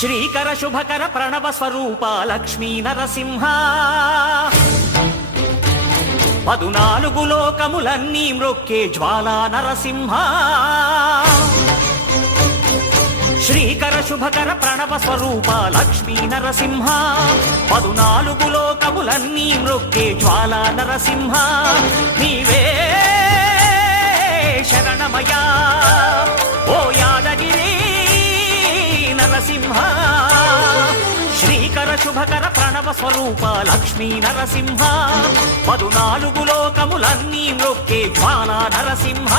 శ్రీకర శుభకర ప్రణవ స్వరూప లక్ష్మీ నరసింహ 14 లోకములన్నీ మ్రొక్కే జ్వాలా నరసింహ శ్రీకర శుభకర ప్రణవ స్వరూప లక్ష్మీ నరసింహ 14 లోకములన్నీ మ్రొక్కే జ్వాలా నరసింహ నీవే శరణమయా ఓ యాదగిరి నరసింహ శ్రీకర శుభకర ప్రణవ స్వరూప లక్ష్మీ నరసింహ 14 లోకములన్నీ మ్రొక్కే జ్వాలా నరసింహ